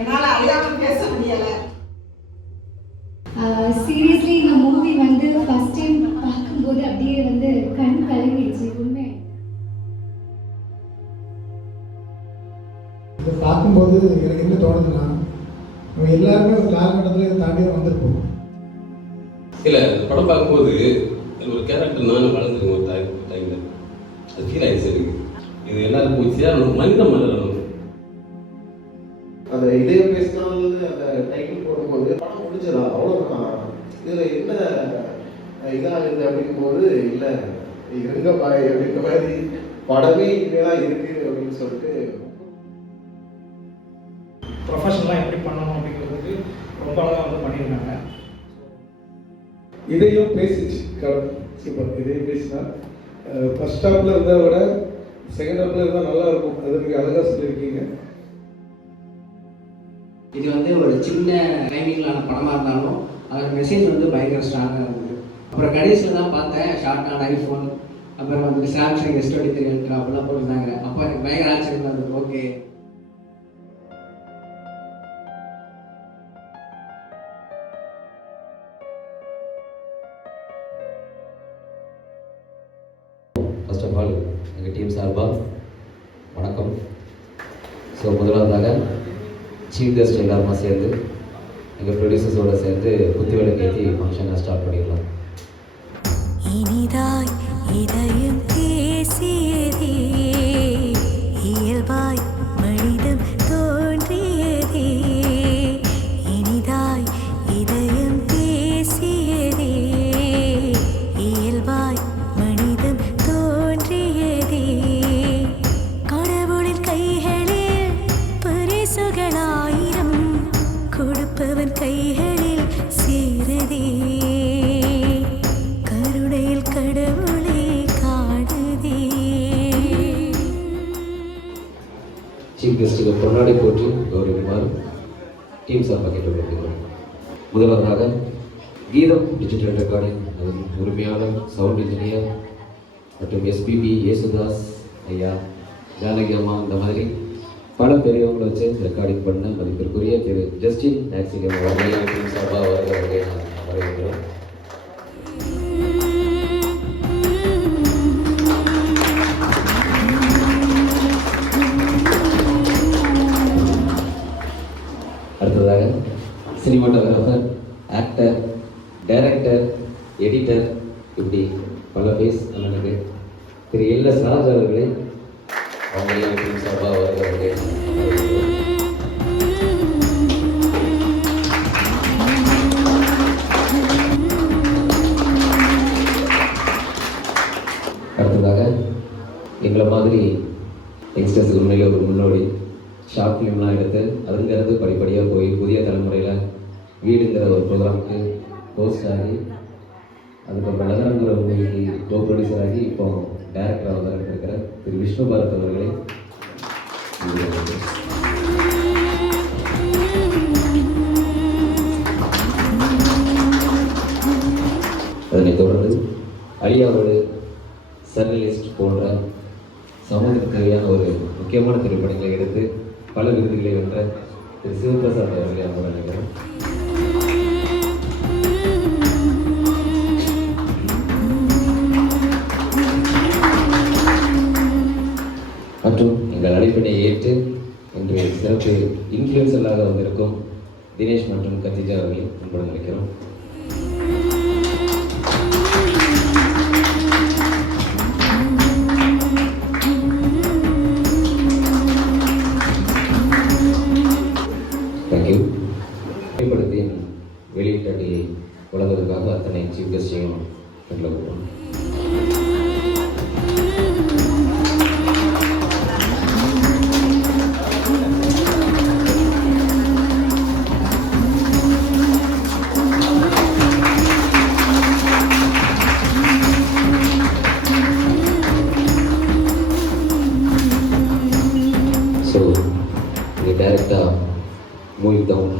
என்னால் அழியாமல் பேச முடியலை. சீரியஸ்லி இந்த மூவி வந்து ஃபர்ஸ்ட் டைம் பார்க்கும்போது அப்படியே வந்து கண் கலங்கிடுச்சு. உண்மை இதை பார்க்கும்போது எனக்கு என்ன தோணுதுன்னா, நம்ம எல்லாருமே ஒரு காலகட்டத்தில் இதை தாண்டி வந்திருப்போம். இல்லை, படம் பார்க்கும்போது ஒரு கேரக்டர் நானும் வளர்ந்துருக்கேன் ஒரு டைமில். அது ஃபீல் ஆகிடுச்சு எனக்கு. இது எல்லாருக்கும் போய் சேரணும், மனித மலரணும். அந்த இதே பேசினாலும் அந்த டைட்டில் போடும்போது படம் முடிஞ்சதா அவ்வளோதான், இதில் என்ன இதாகுது அப்படிங்கும்போது இல்லை இருங்க பாய் அப்படின்ற மாதிரி படமே இனிமேதான் இருக்குது அப்படின்னு சொல்லிட்டு ப்ரொஃபஷனலாக எப்படி பண்ணணும் அப்படிங்கிறதுக்கு ரொம்ப அழகாக வந்து பண்ணியிருக்காங்க. இதையும் பேசிச்சு கடன் சூப்பர். இதையும் பேசினா ஃபர்ஸ்ட் ஹாஃபில் இருந்ததை விட செகண்ட் ஹாஃபில் இருந்தால் நல்லா இருக்கும். அது நீங்கள் அழகாக சொல்லியிருக்கீங்க. இது வந்து ஒரு சின்ன டைமிங்லான படமாக இருந்தாலும் அதோட மெசேஜ் வந்து பயங்கர ஸ்ட்ராங்காக இருந்தது. அப்புறம் கடைசியில் தான் பார்த்தேன் ஷார்ட்டான ஐஃபோன், அப்புறம் வந்து சாம்சங் S23 அப்படிலாம் போட்டுருந்தாங்க. அப்போ எனக்கு பயங்கர ஆச்சரியமாக இருந்தது. ஓகே, ஃபர்ஸ்ட் ஆஃப் ஆல் எங்கள் டீம் சார்பாக வணக்கம். ஸோ முதலாவதாக சீஃப் கெஸ்ட் எல்லாருமா சேர்ந்து எங்கள் ப்ரொடியூசர்ஸோடு சேர்ந்து குத்துவிளக்கு ஏற்றி ஃபங்க்ஷனை ஸ்டார்ட் பண்ணிடலாம். இனிதாய் இதயம் பேசியதே, இயல்பாய் மனிதம் தோன்றியதே. இனிதாய் இதயம் பேசியதே, இயல்பாய் மனிதம் தோன்றியதே. கடவுளின் கைகளில் பரிசுகளாயிரம் கொடுப்பவன் கைகளில் சேரதே. கருணையில் கடவுளை காணுதே. சீஃப் கெஸ்ட்டுக்கு பொன்னாடை போற்றி கௌரவிக்குமாறு டீம் சார்பாக கேட்டுக்கொள்கிறோம். முதல்வராக கீதம் டிஜிட்டல் ரெக்கார்டிங் அதன் உரிமையாளர், சவுண்ட் இன்ஜினியர் மற்றும் எஸ்பிபி யேசுதாஸ் ஐயா, ஜானகி அம்மா, இந்த மாதிரி பல பெரியவங்களை வச்சு ரெக்கார்டிங் பண்ண மதிப்பிற்குரிய திரு ஜஸ்டின் மேக்ஸிகம் அவர்களை டீம் சார்பாக அவர்களை வரவேற்கிறோம். அடுத்ததாக சினிமாட்டோகிராஃபர், ஆக்டர், டைரக்டர், எடிட்டர், இப்படி பல பேஸ் அண்ணனுக்கு திரு எல்எஸ் ராஜ் அவர்களை அவங்களையும் டீம் சார்பாக அவர்களை அடுத்ததாக எங்களை மாதிரி யங்ஸ்டர்ஸுக்கு உண்மையிலே ஒரு முன்னோடி ஷார்ட் ஃபிலிம்லாம் எடுத்து அதுங்கிறது படிப்படியாக போய் புதிய தலைமுறையில் வீடுங்கிற ஒரு ப்ரோக்ராமுக்கு ஹோஸ்ட் ஆகி அதுக்கப்புறம் நகரங்கிற மூவிக்கு கோ ப்ரொடியூசர் ஆகி இப்போ டைரக்டராக வந்து இருக்கிற திரு விஷ்ணு பாரத் அவர்களை அதனைத் தொடர்ந்து அலியாவோடு சர்னலிஸ்ட் போன்ற சமூகத்துக்கு தேவையான ஒரு முக்கியமான திரைப்படங்களை எடுத்து பல விருதுகளை வென்ற திரு சிவபிரசாத் அவர்களை அவங்க நினைக்கிறேன். மற்றும் எங்கள் அழைப்பினை ஏற்று இன்று சிறப்பு இன்ஃப்ளூயன்சர்களாக வந்திருக்கும் தினேஷ் மற்றும் கத்திஜா அவர்களை அன்புடன் நினைக்கிறோம். திரைப்படத்தின் வெளியீட்டடியை வழங்குவதற்காக அத்தனை சீஃப் கெஸ்டையும் கொண்டோம். ஸோ இது டைரக்டாக மூவி டவுன்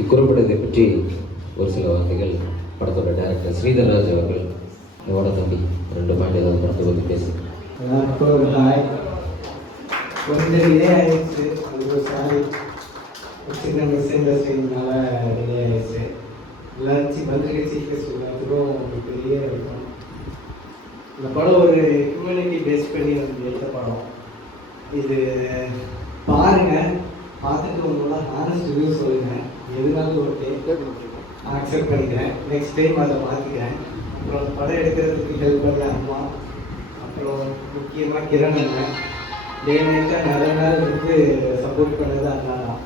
இக்குறிப்பிட்டதை பற்றி ஒரு சில வார்த்தைகள் படத்தோட டைரக்டர் ஸ்ரீதர்ராஜ் அவர்கள் என்னோட தம்பி 2 பாயிண்ட் ஏதாவது படத்தை பற்றி பேசு. கொஞ்சம் இதே ஆயிடுச்சு, அது சாரி. சின்ன மிஸ் இண்டஸ்ட்ரினால டிலே ஆயிடுச்சு. லஞ்ச் பர்த்டே சீஃப் கெஸ்ட் எல்லாத்துக்கும் ஒரு பெரிய இருக்கும். இந்த படம் ஒரு ஹியூமனிட்டி பேஸ் பண்ணி வந்து எடுத்த படம். இது பாருங்க, பார்த்துட்டு உங்களோட ஹானஸ்ட் ரிவ்யூ சொல்லுங்கள். எதுனாலும் ஓகே அக்செப்ட் பண்ணிக்கிறேன். நெக்ஸ்ட் டைம் அதை மாற்றிக்கிறேன். அப்புறம் படம் எடுக்கிறதுக்கு ஹெல்ப் பண்ண அம்மா, அப்புறம் முக்கியமாக கிரண் அண்ணன் டே நைட்டாக நிறைய நாள் வந்து சப்போர்ட் பண்ணது அண்ணா தான்.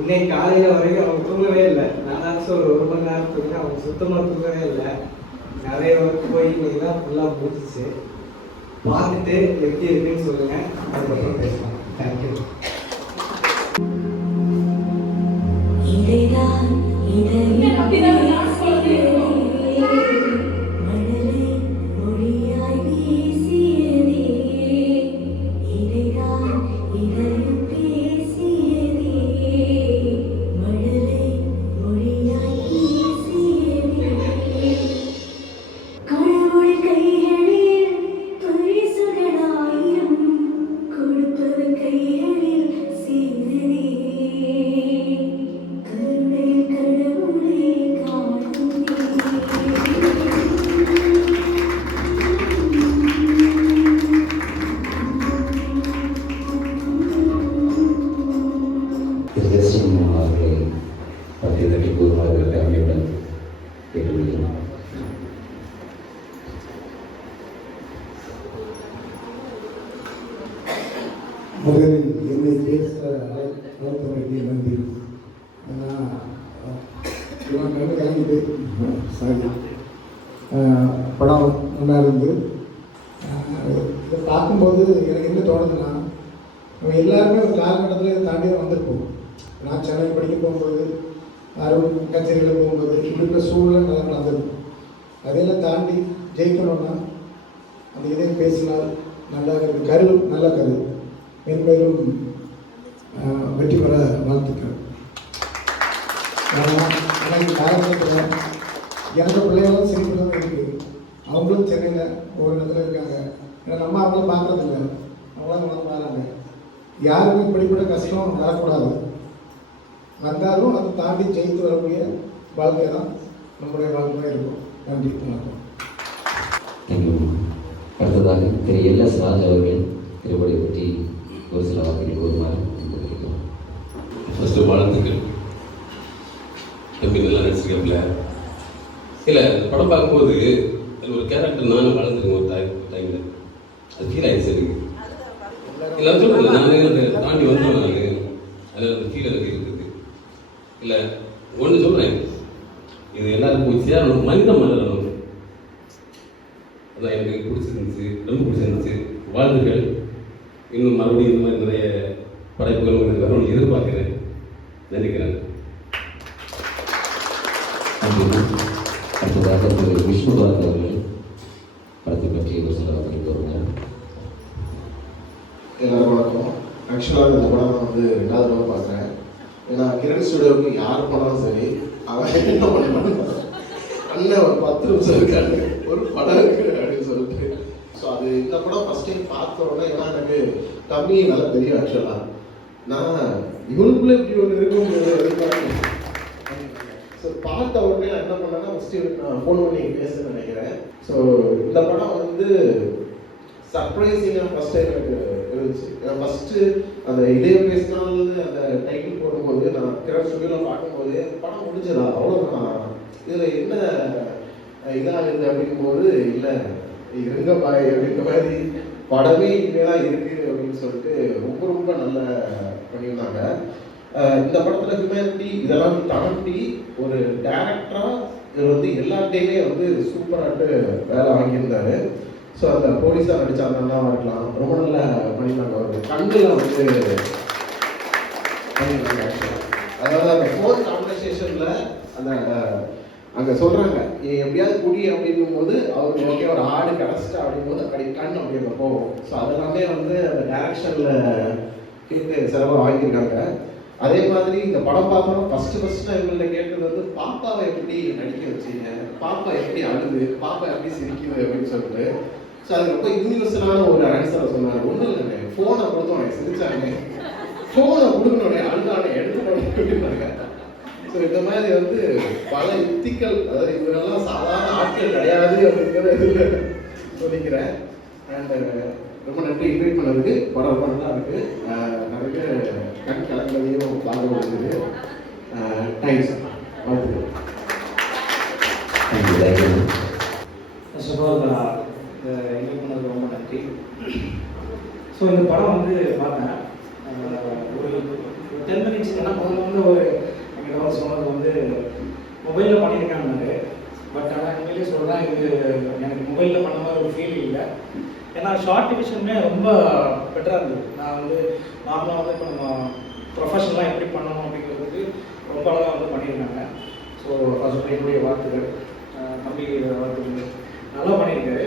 இன்னைக்கு காலையில் வரைக்கும் அவங்க தூங்கவே இல்லை. நானாச்சும் ஒரு மணி நேரம் தூங்க, அவங்க சுத்தமாக தூங்கவே இல்லை. நிறைய ஒர்க் போய் இன்னைக்கு தான் ஃபுல்லாக முடிச்சிச்சு. பார்த்துட்டு எப்படி இருக்குன்னு சொல்லுங்கள், அதுக்கப்புறம் பேசலாம். தேங்க்யூ. மழலை மொழியாய் வீசியதே, இதைதான் இதயம் பேசியதே. மழலை மொழியாய் வீசியதே, கடவுள் கைகளில் பரிசுகளாயிரம் கொடுப்பவன் கைகளில் சேர்ந்ததே. கருணையில் கடவுளை காணுதே. ஜஸ்டின் அவர்களை பற்றி தட்டி கூறுமாறு ஃபேமிலியுடன் கேட்டுக்கொள்கிறோம். முதலில் என்னை பேச அழைத்தவர்களுக்கு நன்றி. இவன் கிளம்பிட்டு சாரி படம் நல்லா இருந்து இதை பார்க்கும்போது எனக்கு என்ன தோணுதுன்னா, நம்ம எல்லாருமே ஒரு காலகட்டத்தில் இதை தாண்டி தான் வந்திருப்போம். நான் சென்னை படிக்க போகும்போது, அருண் கச்சேரியில் போகும்போது இப்படி இருக்கிற சூழ்நிலை நல்லா நடந்திருக்கும். அதையெல்லாம் தாண்டி ஜெயிக்கணும்னா அந்த இதை பேசினால் நல்லா இருக்குது. கரு நல்ல கரு மென்மேலும் வெற்றி பெற வாழ்த்துக்கள். எனக்கு காலகட்டத்தில் எனக்கு பிள்ளைகளும் சிரிப்பு தான் இருக்குது. அவங்களும் சென்னையில் ஒரு இடத்துல இருக்காங்க. ஏன்னா நம்ம அவங்கள பார்க்குறதில்ல, அவங்களாம் வளர்ந்து வராங்க. யாருமே இப்படிப்பட்ட கஷ்டம் வரக்கூடாது. வந்தாலும் அதை தாண்டி ஜெயித்து வரக்கூடிய வாழ்க்கை தான் நம்முடைய வாழ்க்கையாக இருக்கும். நன்றி, வணக்கம். அடுத்ததாக திரு எல்.எஸ். ராஜ் அவர்கள் திருப்பதி பற்றி ஒரு சில வார்த்தைகள் கூறுமாறு கேட்டுக்கொள்கிறோம். ஃபஸ்ட்டு வாழ்த்துக்கள். தம்பி நல்லா நடிச்சிருக்கல. இல்லை, படம் பார்க்கும்போது அதில் ஒரு கேரக்டர் நானும் வளர்ந்துருக்கேன் ஒரு டைமில். அது ஃபீல் ஆகிடுச்சு எனக்கு. இல்லை சொல்லுங்கள், நானே அதை தாண்டி வந்தோம். நான் அதில் அந்த ஃபீல் எனக்கு இருக்குது. இல்லை ஒன்று சொல்கிறேன், இது எல்லாருக்கும் போய் சேரணும், மனித மலரணும். அதான் எனக்கு பிடிச்சிருந்துச்சு, ரொம்ப பிடிச்சிருந்துச்சு. வாழ்த்துக்கள். இன்னும் மறுபடியும் இந்த மாதிரி நிறைய படைப்புகள் உங்களுக்கு வரணும்னு எதிர்பார்க்கிறேன். நினைக்கிறேன். அடுத்ததாக திரு விஷ்ணுபாரத் அவர்கள் படத்தை பற்றி ஒரு சில வார்த்தைகள் வருவாங்க. எல்லாரும் வணக்கம். ஆக்சுவலாக இந்த படம் நான் வந்து 2வது தடவை பார்க்குறேன். ஏன்னா கிரண் ஸ்டுடியோவுக்கு யார் படம் சரி, அவன் என்ன பண்ணுவாங்க, அண்ணன் ஒரு 10 நிமிஷம் இருக்காங்க ஒரு படம் இருக்கு அப்படின்னு சொல்லிட்டு. ஸோ அது இந்த படம் ஃபஸ்ட் டைம் பார்த்த உடனே, ஏன்னா எனக்கு தம்பி நல்லா தெரியும். ஆக்சுவலாக நான் இவனுக்குள்ளே இப்படி ஒன்று இருக்கும். ஸோ பார்த்த உடனே நான் என்ன பண்ணேன்னா, ஃபஸ்ட்டு நான் ஃபோன் பண்ணி பேசுன்னு நினைக்கிறேன். ஸோ இந்த படம் வந்து சர்ப்ரைசிங்காக ஃபஸ்ட் டைம் எனக்கு இருந்துச்சு. ஏன்னா ஃபஸ்ட்டு அந்த இதே பேசினால் அந்த டைட்டில் போடும்போது, நான் கிரண் ஸ்டுடியோவில் பார்க்கும்போது படம் முடிஞ்சதா அவ்வளோதான், இதில் என்ன இதாகுது அப்படிங்கும்போது, இல்லை இருங்க பாய் அப்படின்ற மாதிரி படமே இனிமேதான் இருக்குது அப்படின்னு சொல்லிட்டு ரொம்ப ரொம்ப நல்லா பண்ணியிருந்தாங்க. இந்த படத்தில் ஹியூமனிட்டி இதெல்லாம் தாண்டி ஒரு டேரக்டராக இவர் வந்து எல்லாத்தையுமே வந்து சூப்பராகிட்டு வேலை வாங்கியிருந்தாரு. ஸோ அந்த போலீஸாக நடித்த அந்த அண்ணாவாக இருக்கலாம், ரொம்ப நல்லா பண்ணியிருந்தாங்க. அவர் கண்ணில் வந்து பண்ணியிருந்தாங்க. அதாவது அந்த ஃபோன் கான்வர்சேஷனில் அந்த அங்கே சொல்கிறாங்க, எப்படியாவது குடி அப்படிங்கும் போது அவருக்கு ஓகே ஒரு ஆடு கிடச்சிட்டா அப்படிங்கும்போது அப்படி கண் அப்படி அங்கே போகும். ஸோ அதெல்லாமே வந்து அந்த டேரக்ஷனில் கேட்டு சிறப்பாக வாங்கியிருக்காங்க. அதே மாதிரி இந்த படம் பார்த்தோம்னா ஃபஸ்ட்டு நான் இவங்கள்ட்ட கேட்டது வந்து, பாப்பாவை எப்படி நடிக்க வச்சீங்க, பாப்பா எப்படி அழுது, பாப்பா எப்படி சிரிக்குது அப்படின்னு சொல்லிட்டு. ஸோ அது ரொம்ப யூனிவர்சலான ஒரு ஆன்சரை சொன்னாங்க. ஒன்றும் இல்லைங்க, ஃபோனை கொடுத்தோம் எனக்கு சிரிச்சாங்க. ஃபோனை கொடுக்கணும் அழுதானே எடுத்துக்கணும். ஸோ இந்த மாதிரி வந்து பல யுக்திகள், அதாவது இவரெல்லாம் சாதாரண ஆட்கள் கிடையாது அப்படிங்கிற இதில் சொல்லிக்கிறேன். அண்ட் ரொம்ப நன்றி இன்வைட் பண்ணதுக்கு. படம் ரொம்ப நல்லா இருக்குது. நிறைய கண் கலங்களையும் பார்க்க முடியுது. தேங்க்ஸ். வாழ்த்துக்கள். ஃபர்ஸ்ட் ஆஃப் ஆல் இந்த இன்வைட் பண்ணதுக்கு ரொம்ப நன்றி. ஸோ இந்த படம் வந்து பார்த்தேன் ஒரு 10 மினிட்ஸ் ஏன்னா முதல்ல ஒரு எங்கிட்ட சொன்னது வந்து மொபைலில் பண்ணியிருக்காங்க. பட் ஆனால் உண்மையிலே சொல்கிறேன், இது எனக்கு மொபைலில் பண்ண மாதிரி ஒரு ஃபீல் இல்லை. ஏன்னா ஷார்ட் டிவிஷனுமே ரொம்ப பெட்டராக இருந்தது. நான் வந்து நார்மலாக வந்து இப்போ நம்ம ப்ரொஃபஷனலாக எப்படி பண்ணணும் அப்படிங்கிறதுக்கு ரொம்ப அழகாக வந்து பண்ணியிருக்காங்க. ஸோ ஃபர்ஸ்ட் என்னுடைய வாழ்த்துக்கள். தம்பி வாழ்த்துக்கள் நல்லா பண்ணியிருக்காரு.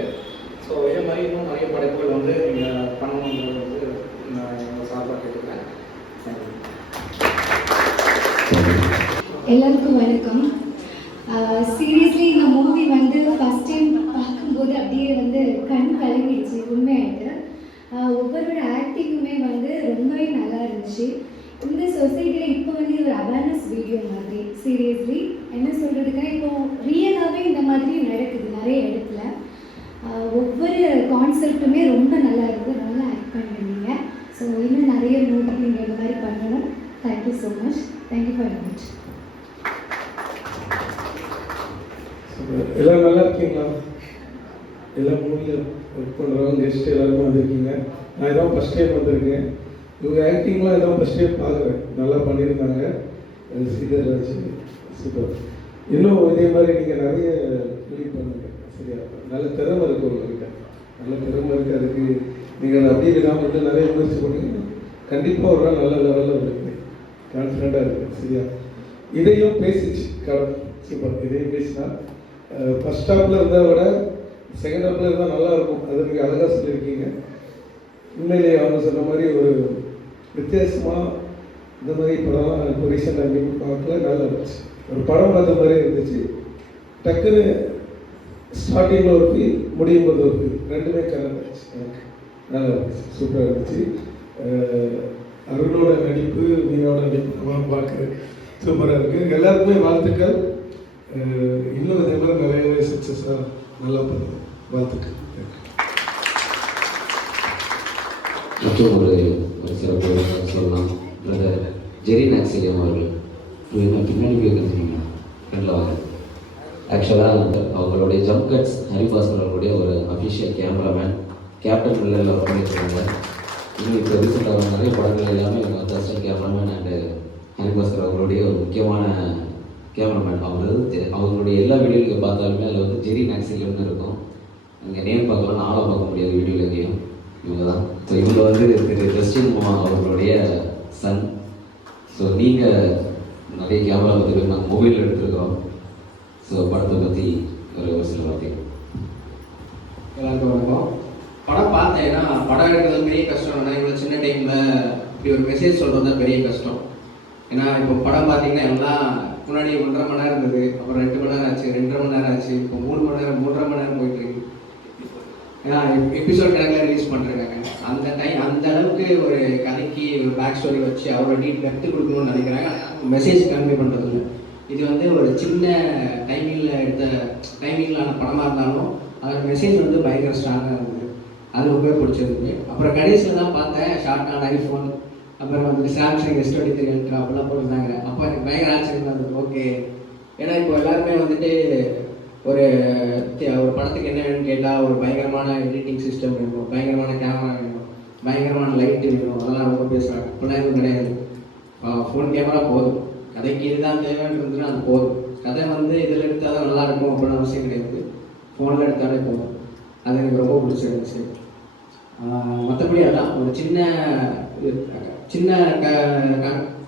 ஸோ இதே மாதிரி இன்னும் நிறைய படைப்புகள் வந்து நீங்கள் பண்ணணுன்றது வந்து நான் சார்பாக கேட்டுக்கிறேன். எல்லாருக்கும் வணக்கம். சீரியஸ்லி இந்த மூவி வந்து ஃபஸ்ட் டைம் பார்க்கும்போது அப்படியே வந்து கண் கலங்கிடுச்சு உண்மையாயிட்டு. ஒவ்வொருவரோட ஆக்டிங்குமே வந்து ரொம்பவே நல்லா இருந்துச்சு. இந்த சொசைட்டியில் இப்போ வந்து ஒரு அவேர்னஸ் வீடியோ மாதிரி சீரியஸ்லி என்ன சொல்கிறதுக்குன்னா இப்போ ரியலாகவே இந்த மாதிரி நடக்குது நிறைய இடத்துல. ஒவ்வொரு கான்செப்ட்டுமே ரொம்ப நல்லா இருக்குது. நல்லா ஆக்ட் பண்ணிருந்தீங்க. ஸோ இன்னும் நிறைய மூவி நீங்கள் இந்த மாதிரி பண்ணணும். Thank you so much. Thank you for much. எல்லோரும் நல்லா இருக்கீங்களா? எல்லா மூவியில் ஒர்க் பண்ணுறவங்க கெஸ்ட் எல்லாருமே வந்திருக்கீங்க. நான் இதான் ஃபஸ்ட் டைம் வந்திருக்கேன். இவங்க ஆக்டிங்லாம் இதான் ஃபஸ்ட் டைம் பார்க்குறேன். நல்லா பண்ணியிருந்தாங்க. ஸ்ரீதர்ராஜ் சூப்பர். இன்னும் இதே மாதிரி நீங்கள் நிறைய ஃபிலிம் பண்ணுங்க. சரியா? நல்ல திறமை இருக்குது உங்கள்கிட்ட. நல்ல திறமை இருக்குது. அதுக்கு நீங்கள் அதை அப்படியே விடாமல் வந்து நிறைய முயற்சி பண்ணிங்கன்னா கண்டிப்பாக ஒரு நாள் நல்ல லெவலில் இருக்குது. கான்ஃபிடண்ட்டாக இருக்குது. சரியா? இதையும் பேசிச்சு கடன் சூப்பர். இதையும் பேசினா ஃபஸ்ட் ஹாஃபில் இருந்தால் விட செகண்ட் ஹாஃபில் இருந்தால் நல்லாயிருக்கும். அதை நீங்கள் அழகாக சொல்லியிருக்கீங்க. உண்மையிலேயே அவங்க சொன்ன மாதிரி ஒரு வித்தியாசமாக இந்த மாதிரி படம்லாம் இப்போ ரீசெண்டாக எங்கேயும் பார்க்கல. நல்லா இருந்துச்சு. ஒரு படம் பார்த்த மாதிரி இருந்துச்சு. டக்குன்னு ஸ்டார்டிங்கில் ஒரு ஃபீல், முடியும் போது ஒரு ஃபீல், ரெண்டுமே கரெக்டாக இருந்துச்சு. எனக்கு நல்லா இருந்துச்சு. சூப்பராக இருந்துச்சு. அருணோட நடிப்பு, மீனோட நடிப்பு பார்க்குறது சூப்பராக இருக்குது. எல்லாருக்குமே வாழ்த்துக்கள். இன்னும் இதே மாதிரி நிறையவே சக்ஸஸாக நல்லா பண்ணுவோம். வாழ்த்துக்கள். மற்றும் ஒரு சிறப்பு சொல்லலாம். பிரதர் ஜெரி நாக்சிலியம் அவர்கள் பின்னாடி போய் கற்றுக்கிங்க ஃப்ரெண்டில் வாங்க. ஆக்சுவலாக அவங்களுடைய ஜம்ப் கட்ஸ் ஹரிபாஸ்கர் அவர்களுடைய ஒரு அஃபிஷியல் கேமராமேன் கேப்டன் மில்லரில் ஒர்க் பண்ணியிருக்காங்க. இன்னும் இப்போ ரீசெண்டாக நிறைய படங்கள் எல்லாமே இவங்க வந்து அசிஸ்டன்ட் கேமராமேன் அண்டு ஹரிபாஸ்கர் அவர்களுடைய ஒரு முக்கியமான கேமராமேன். அவங்களுடைய எல்லா வீடியோலையும் பார்த்தாலுமே அதில் வந்து ஜெரி நாக்சிலியம்னு இருக்கும். அங்கே நேம் பார்க்கலாம், நாளாக பார்க்க முடியாது வீடியோவில் எங்கேயும். இவங்க தான். ஸோ இவங்க வந்து திரு ஜஸ்டின் அவர்களுடைய சன். ஸோ நீங்கள் நிறைய கேமரா பற்றி நாங்கள் மொபைலில் எடுத்துருக்கோம். ஸோ படத்தை பற்றி ஒரு சில வார்த்தைகள். எல்லாருக்கும் வணக்கம். படம் பார்த்தேன். ஏன்னா படம் எடுக்கிறது பெரிய கஷ்டம். ஏன்னா இவ்வளோ சின்ன டைமில் இப்படி ஒரு மெசேஜ் சொல்கிறது தான் பெரிய கஷ்டம். ஏன்னா இப்போ படம் பார்த்தீங்கன்னா எல்லாம் முன்னாடி 1.5 மணி நேரம் இருந்தது, அப்புறம் 2 மணி நேரம் ஆச்சு, 2.5 மணி நேரம் ஆச்சு, இப்போ 3 மணி நேரம் 3.5 மணி நேரம் போயிட்டுருக்கு. ஏன்னா எபிசோட் கணக்கில் ரிலீஸ் பண்ணிருக்காங்க. அந்த அளவுக்கு ஒரு கதைக்கு ஒரு பேக் ஸ்டோரி வச்சு அவரோட டெப்த்து கொடுக்கணும்னு நினைக்கிறாங்க. மெசேஜ் கன்வே பண்ணுறது இல்லை. இது வந்து ஒரு சின்ன டைமிங்கிலான படமாக இருந்தாலும் அதோட மெசேஜ் வந்து பயங்கர ஸ்ட்ராங்காக இருந்தது. அது ரொம்ப பிடிச்சிருக்கு. அப்புறம் கடைசியில் தான் பார்த்தேன் ஷார்ட்டான ஐஃபோன், அப்புறம் வந்து சாம்சங் S23 அல்ட்ரா அப்படிலாம் போட்டிருந்தாங்க. அப்போ எனக்கு பயங்கர ஆச்சரியமாக இருந்தது. ஓகே, ஏன்னா இப்போ எல்லாருமே வந்துட்டு ஒரு படத்துக்கு என்ன வேணும்னு கேட்டால் ஒரு பயங்கரமான எடிட்டிங் சிஸ்டம் வேணும், பயங்கரமான கேமரா வேணும், பயங்கரமான லைட்டு வேணும், அதெல்லாம் ரொம்ப பேசுகிறாங்க. இப்போலாம் எதுவும் கிடையாது. ஃபோன் கேமரா போதும். கதைக்கு இதுதான் தேவைன்றதுன்னா அது போதும். கதை வந்து இதில் எடுத்தால் தான் நல்லாயிருக்கும் அப்படின்னு அவசியம் கிடையாது. ஃபோனில் எடுத்தாலே போதும். அது எனக்கு ரொம்ப பிடிச்சிருந்துச்சு. மற்றபடி அதான் ஒரு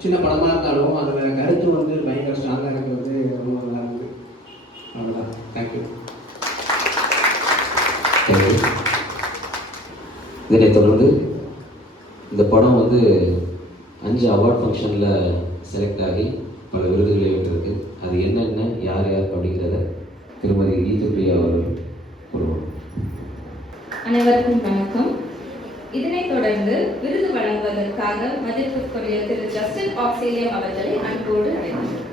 சின்ன படமாக இருந்தாலும் அதில் கருத்து வந்து பயங்கர ஸ்ட்ராங்காக இருக்கிறது ரொம்ப நல்லா இருக்குது. அவ்வளோதான். தேங்க்யூ. இதனைத் தொடர்ந்து இந்த படம் வந்து 5 அவார்ட் ஃபங்க்ஷனில் செலக்ட் ஆகி பல விருதுகளை பெற்றிருக்கு. அது என்னென்ன யார் அப்படிங்கிறத திருமதி கீதப்பிரியா அவர்கள் சொல்லுவோம். அனைவருக்கும் வணக்கம். இதனைத் தொடர்ந்து விருது வழங்குவதற்காக மதிப்பிற்குரிய திரு ஜஸ்டின் ஆக்சிலியம் அவர்களை அன்போடு அழைக்கிறேன்.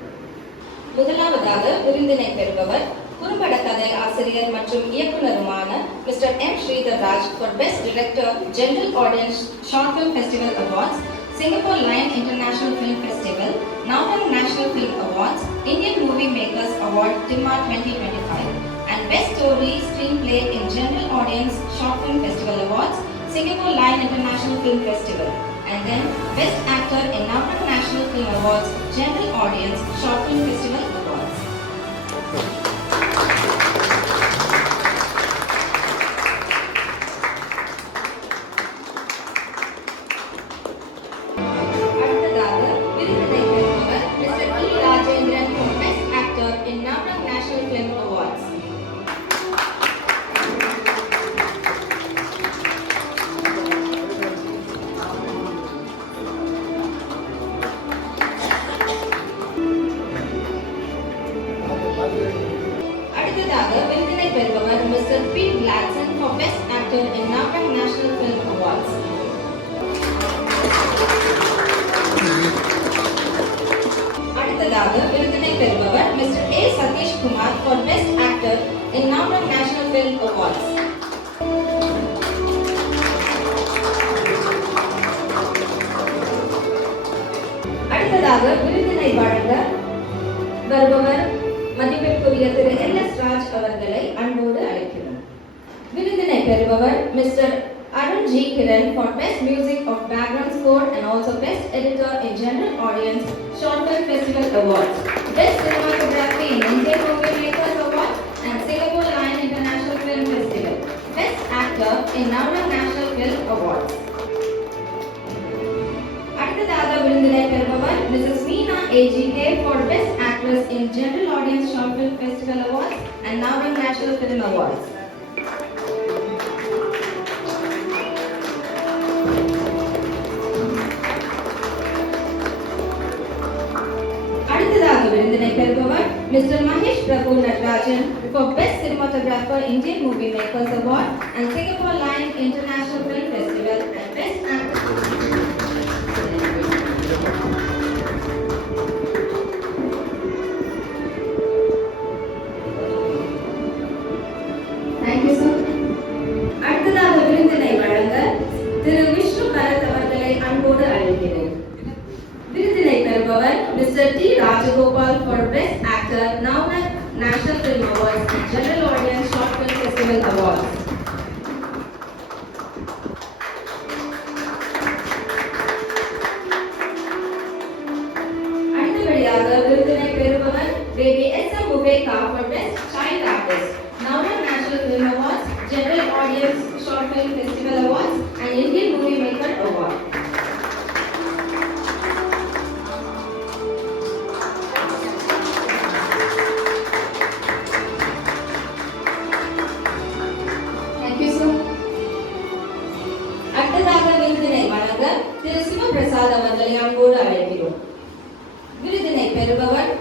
முதலாவதாக விருந்தினை பெறுபவர் குறும்பட கதை ஆசிரியர் மற்றும் இயக்குனருமான Mister M Sridhar Raj for best director general audience short film festival awards, Singapore Lion International Film Festival, Nautang National Film Awards, Indian Movie Makers Award TIMA 2025, and Best Story Screenplay in General Audience Short Film Festival Awards, Singapore Lion International Film Festival, and then Best Actor in Nautang National Film Awards, General Audience Short Film Festival Awards. அடுத்ததாக விருதினை பெறுபவர் Mister P Gladson for best actor in Notting national film awards. அடுத்ததாக விருதினை பெறுபவர் Mister A Sathish Kumar for best actor in Notting national film awards. அடுத்ததாக விருதினை வழங்க வருபவர் மதிப்பிற்குரிய திரு எல்.எஸ். ராஜ் அவர்களை அன்போடு அழைக்கிறோம். விருதினை பெறுபவர் Mister Arun G Kiran for best music of background score and also best editor in general audience short film festival awards, best cinematography in Indian movie makers award and Singapore lion international film festival, best actor in Notting national film awards. அடுத்ததாக விருதினை பெறுபவர் Missus Meena AGK for best actress in general audience short film festival awards and Notting national film awards. அடுத்ததாக விருதினை பெறுபவர் mister Mahesh Prabhu Natarajan for best cinematographer Indian movie makers award and Singapore lion international film festival and best actor. அடுத்ததாக விருந்தினை வழங்க திரு விஷ்ணு பரத் அவர்களை அன்போடு அழைக்கிறேன். விருதினை பெறுபவர் Mister T Rajagopal for best actor Notting national film awards and general audience short film festival awards. அடுத்தபடியாக விருதினை பெறுபவர் baby S M. Mubeka for best child artist, Notting national film awards, General Audience Short Film Festival Awards and Indian Movie Maker Award. Thank you, sir. அடுத்ததாக விருதினை வழங்க திரு சிவபிரசாத் அவர்களை அன்போடு அழைக்கிறோம். விருதினை பெறுபவர்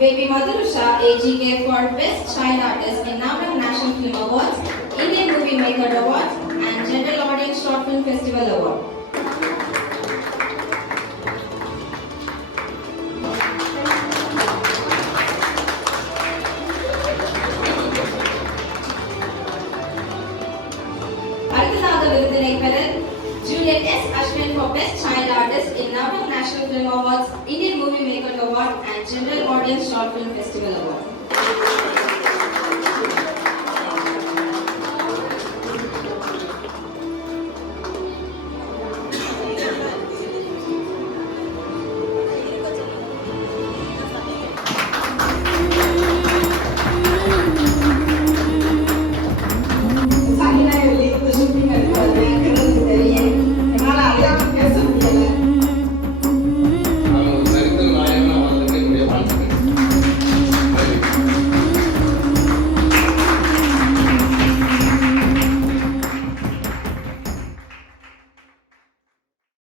Baby Madhurusha AGK for Best Child Artist in Nautang National Film Awards, Indian Movie Maker Awards and General Audience Short Film Festival Award. அடுத்ததாக விருதினை பெற Juliet S. Ashwin for Best Child Artist in Nautang National Film Awards, Indian Movie Maker Award and General Audience Short Film Festival Award.